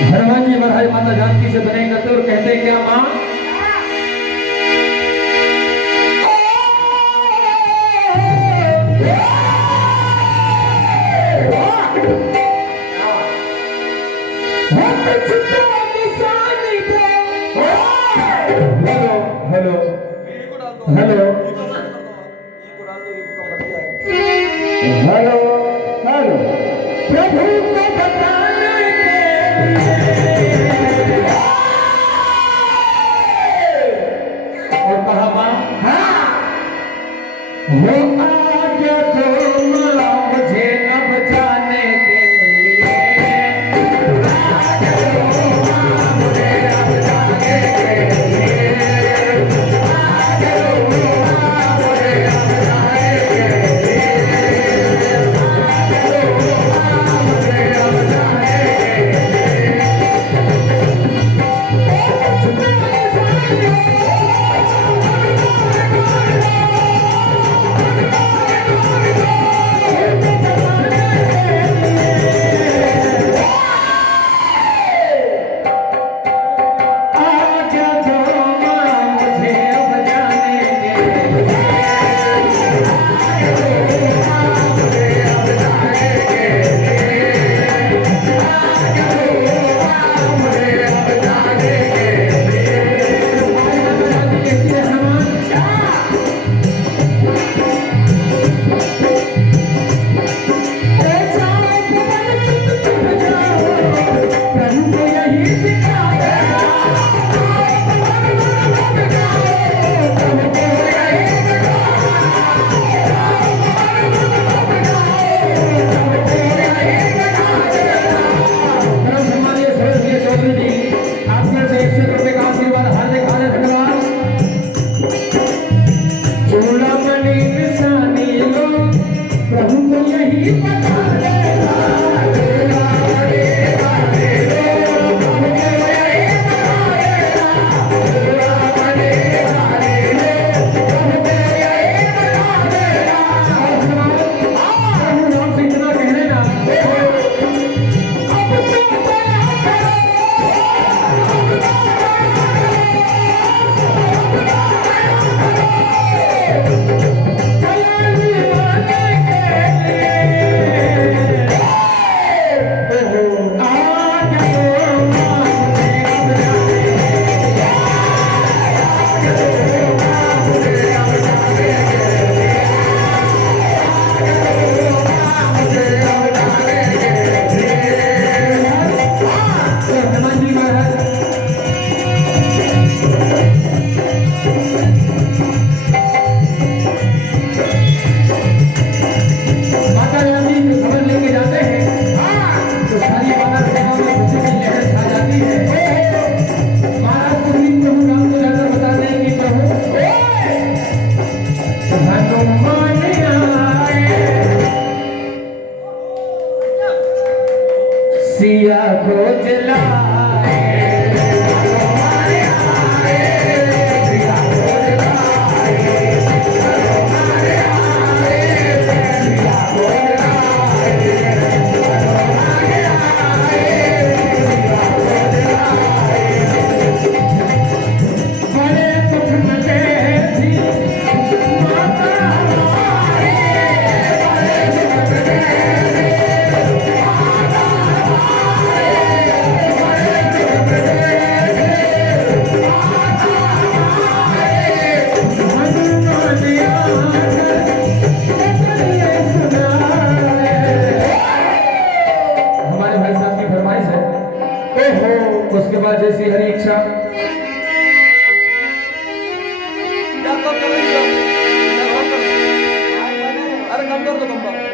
हनुमान जी महाराज माता जानकी से बने करते और कहते क्या माँ हेलो हेलो हेलो हेलो प्रभु को बताने और कहा मां हाँ वो आज्ञा तो मुझे अब जाने के लिए आज्ञा तो मुझे अब जाने के लिए आज्ञा तो मुझे अब जाने के लिए आज्ञा तो मुझे अब जाने सिया खोज लाए हमारे आए सिया खोज लाए हमारे आए सिया खोज लाए हमारे आए सिया खोज लाए बड़े दुख में थी माता हमारी बड़े दुख में उसके बाद जैसी हरी इच्छा अरे कम कर दो कम कर